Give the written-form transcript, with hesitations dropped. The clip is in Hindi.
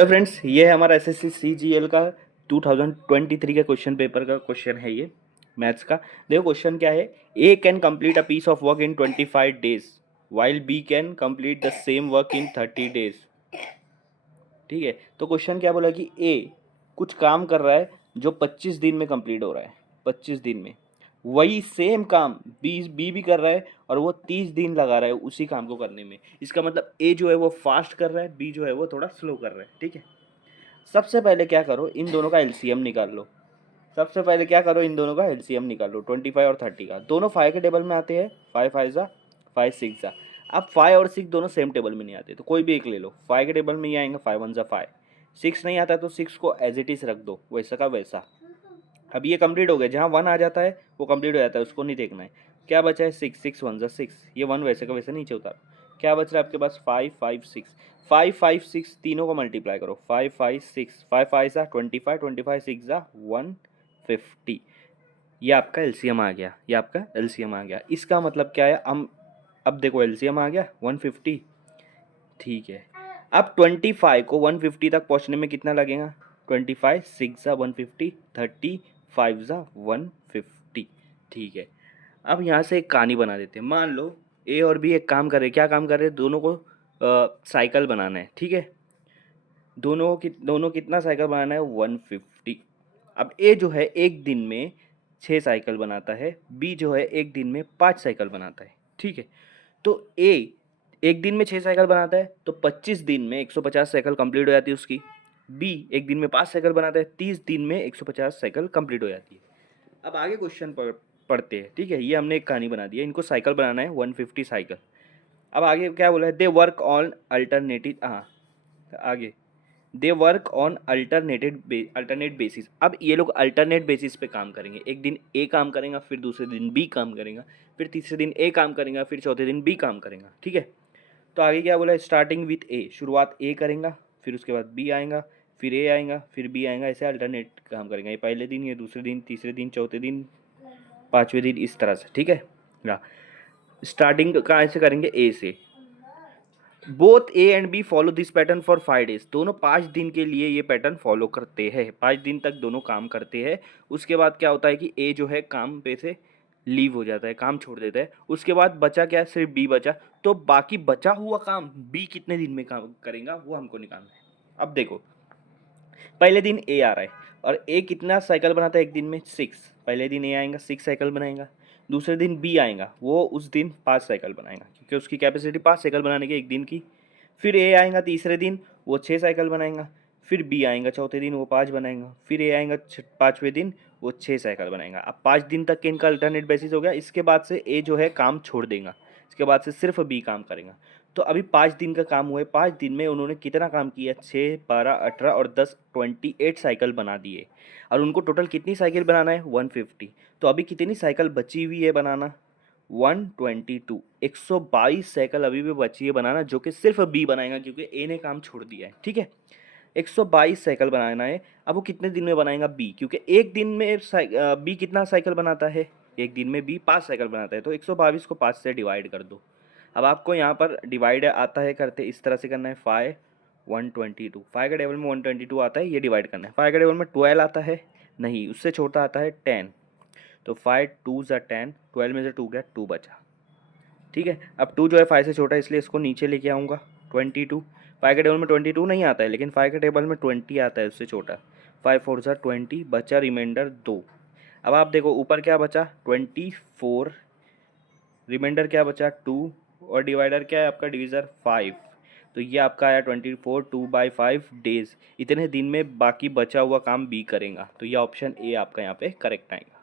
तो फ्रेंड्स, ये है हमारा एसएससी सीजीएल का 2023 का क्वेश्चन पेपर का क्वेश्चन है ये मैथ्स का। देखो क्वेश्चन क्या है। A can complete a piece of work in 25 days while B can complete the same work in 30 days. ठीक है, तो क्वेश्चन क्या बोला कि ए कुछ काम कर रहा है जो 25 दिन में कंप्लीट हो रहा है। 25 दिन में वही सेम काम बी भी कर रहा है और वो 30 दिन लगा रहा है उसी काम को करने में। इसका मतलब ए जो है वो फास्ट कर रहा है, बी जो है वो थोड़ा स्लो कर रहा है। ठीक है, सबसे पहले क्या करो, इन दोनों का एलसीएम निकाल लो। सबसे पहले क्या करो, इन दोनों का एलसीएम निकाल लो। 25 और 30 का, दोनों 5 के टेबल में आते हैं। 5 5 जा 5 6 जा। अब 5 और 6 दोनों सेम टेबल में नहीं आते, तो कोई भी एक ले लो। 5 के टेबल में ये आएंगे, 5 1 जा 5। 6 नहीं आता तो 6 को एज इट इज रख दो, वैसा का वैसा। अब ये कंप्लीट हो गया, जहाँ 1 आ जाता है वो कंप्लीट हो जाता है, उसको नहीं देखना है। क्या बचा है, 6 6 1 जा 6। ये 1 वैसे का वैसे नीचे उतार। क्या बच रहा है आपके पास, 5 5 6। 5 5 6 तीनों को मल्टीप्लाई करो। 5 5 6 5 5 जा 25, 25 6 जा 150। ये आपका एलसीएम आ गया, ये आपका एलसीएम आ गया। इसका मतलब क्या है, हम अब देखो एलसीएम आ गया 150। ठीक है, अब 25 को 150 तक पहुंचने में कितना लगेगा। 25 6 जा 150, 30 5 जा 150। ठीक है, अब यहाँ से एक कहानी बना देते हैं। मान लो ए और बी एक काम कर रहे हैं। क्या काम कर रहे हैं, दोनों को साइकिल बनाना है। ठीक है, दोनों कितना साइकिल बनाना है, 150। अब ए जो है एक दिन में 6 साइकिल बनाता है, बी जो है एक दिन में 5 साइकिल बनाता है। ठीक है, तो ए एक दिन में 6 साइकिल बनाता है तो 25 दिन में 150 साइकिल कंप्लीट हो जाती है उसकी। बी एक दिन में 5 साइकिल बनाता है, 30 दिन में 150 साइकिल कंप्लीट हो जाती है। अब आगे क्वेश्चन पढ़ते हैं। ठीक है, ये हमने एक कहानी बना दी है, इनको साइकिल बनाना है 150 साइकिल। अब आगे क्या बोला है, दे वर्क ऑन अल्टरनेटिव, हाँ आगे, they work on alternate basis. अब ये लोग अल्टरनेट बेसिस पे काम करेंगे। एक दिन ए काम करेगा, फिर दूसरे दिन बी काम करेगा, फिर तीसरे दिन ए काम करेगा, फिर चौथे दिन बी काम करेगा। ठीक है, तो आगे क्या बोला है, स्टार्टिंग विथ ए, शुरुआत ए करेगा, फिर उसके बाद बी आएगा, फिर ए आएगा, फिर बी आएगा। ऐसे अल्टरनेट काम करेंगे, ये पहले दिन, ये दूसरे दिन, तीसरे दिन, चौथे दिन, पाँचवें दिन, इस तरह से। ठीक है, हाँ, स्टार्टिंग कहाँ से करेंगे, ए से। Both A and B follow this pattern for 5 days. दोनों 5 दिन के लिए ये पैटर्न फॉलो करते हैं। 5 दिन तक दोनों काम करते हैं। उसके बाद क्या होता है कि ए जो है काम पे से लीव हो जाता है, काम छोड़ देता है। उसके बाद बचा क्या, सिर्फ बी बचा। तो बाकी बचा हुआ काम बी कितने दिन में काम करेगा वो हमको निकालना है। अब देखो, पहले दिन ए आ रहा है और ए कितना साइकिल बनाता है एक दिन में, 6। पहले दिन ए आएगा, 6 साइकिल बनाएगा। दूसरे दिन बी आएगा, वो उस दिन 5 साइकिल बनाएगा, क्योंकि उसकी कैपेसिटी 5 साइकिल बनाने की एक दिन की। फिर ए आएगा तीसरे दिन, वो 6 साइकिल बनाएगा। फिर बी आएगा चौथे दिन, वो 5 बनाएगा। फिर ए आएगा 5वें दिन, वो 6 साइकिल बनाएगा। अब 5 दिन तक के इनका अल्टरनेट बेसिस हो गया। इसके बाद से ए जो है काम छोड़ देगा, इसके बाद से सिर्फ बी काम करेगा। तो अभी 5 दिन का काम हुआ है। 5 दिन में उन्होंने कितना काम किया, 6 12 18 और 10 28 साइकिल बना दिए। और उनको टोटल कितनी साइकिल बनाना है, 150। तो अभी कितनी साइकिल बची हुई है बनाना, 122। 122 साइकिल अभी भी बची है बनाना, जो कि सिर्फ बी बनाएगा क्योंकि ए ने काम छोड़ दिया है। ठीक है, 122 साइकिल बनाना है। अब वो कितने दिन में बनाएगा, बी, क्योंकि एक दिन में बी कितना साइकिल बनाता है, एक दिन में बी 5 साइकिल बनाता है। तो 122 को 5 से डिवाइड कर दो। अब आपको यहाँ पर डिवाइड आता है करते, इस तरह से करना है। 5 122, 5 के टेबल में 122 आता है, ये डिवाइड करना है। 5 के टेबल में 12 आता है, नहीं, उससे छोटा आता है 10। तो 5 2 ज़ा 10, 12 में से 2 गया, 2 बचा। ठीक है, अब 2 जो है 5 से छोटा है, इसलिए इसको नीचे लेके आऊँगा। 22, 5 के टेबल में 22 नहीं आता है, लेकिन 5 के टेबल में 20 आता है, उससे छोटा। 5 4 ज़ा 20, बचा रिमाइंडर 2। अब आप देखो ऊपर क्या बचा, 24, रिमाइंडर क्या बचा, 2, और डिवाइडर क्या है आपका, डिवीज़र 5। तो ये आपका आया 24, 2/5 डेज। इतने दिन में बाकी बचा हुआ काम बी करेगा। तो ये ऑप्शन ए आपका यहाँ पे करेक्ट आएगा।